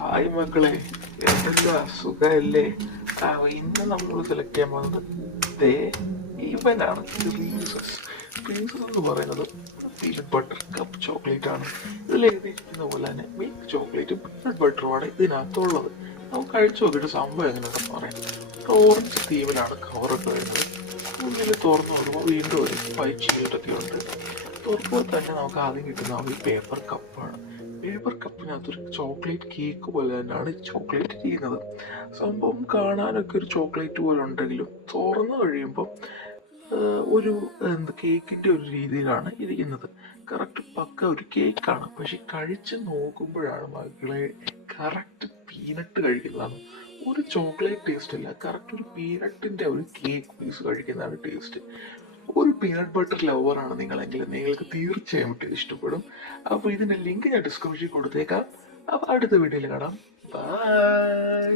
Hi മക്കളെ, എന്തെല്ലാ സുഖല്ലേ? ഇന്ന് നമ്മൾ സെലക്ട് ചെയ്യാൻ പോകുന്നത് ദേ ഇവനാണ്. റീസസ് റീസസ് എന്ന് പറയുന്നത് പീനട്ട് ബട്ടർ കപ്പ് ചോക്ലേറ്റ് ആണ്. ഇതിൽ എഴുതിയിരിക്കുന്ന പോലെ തന്നെ മിൽക്ക് ചോക്ലേറ്റും പീനട്ട് ബട്ടറുമാണ് ഇതിനകത്തുള്ളത്. നമുക്ക് കഴിച്ചു നോക്കിയിട്ട് സംഭവം എങ്ങനെയാണെന്ന് പറയാം. ഓറഞ്ച് തീമിലാണ് കവറൊക്കെ വരുന്നത്. ഉള്ളിൽ തുറന്നു നോക്കുമ്പോൾ വീണ്ടും ഒരു വൈറ്റ് ഷീറ്റൊക്കെ ഉണ്ട്. തുറക്കുമ്പോൾ തന്നെ നമുക്ക് ആദ്യം കിട്ടുന്ന ഒരു പേപ്പർ കപ്പാണ്. പേപ്പർ കപ്പിനകത്തൊരു ചോക്ലേറ്റ് കേക്ക് പോലെ തന്നെയാണ് ചോക്ലേറ്റ് ചെയ്യുന്നത്. സംഭവം കാണാനൊക്കെ ഒരു ചോക്ലേറ്റ് പോലെ ഉണ്ടെങ്കിലും തുറന്നു കഴിയുമ്പോൾ ഒരു കേക്കിന്റെ ഒരു രീതിയിലാണ് ഇരിക്കുന്നത്. കറക്റ്റ് പക്ക ഒരു കേക്കാണ്. പക്ഷെ കഴിച്ച് നോക്കുമ്പോഴാണ് മക്കളെ കറക്റ്റ് പീനട്ട് കഴിക്കുന്നതാണ്. ഒരു ചോക്ലേറ്റ് ടേസ്റ്റ് അല്ല, കറക്റ്റ് ഒരു പീനട്ടിന്റെ ഒരു കേക്ക് പീസ് കഴിക്കുന്നതാണ് ടേസ്റ്റ്. ഒരു പീനട്ട് ബട്ടർ ലവറാണ് നിങ്ങളെങ്കിൽ നിങ്ങൾക്ക് തീർച്ചയായും ഇത് ഇഷ്ടപ്പെടും. അപ്പോൾ ഇതിന്റെ ലിങ്ക് ഞാൻ ഡിസ്ക്രിപ്ഷനിൽ കൊടുത്തേക്കാം. അപ്പോൾ അടുത്ത വീഡിയോയിൽ കാണാം. ബൈ.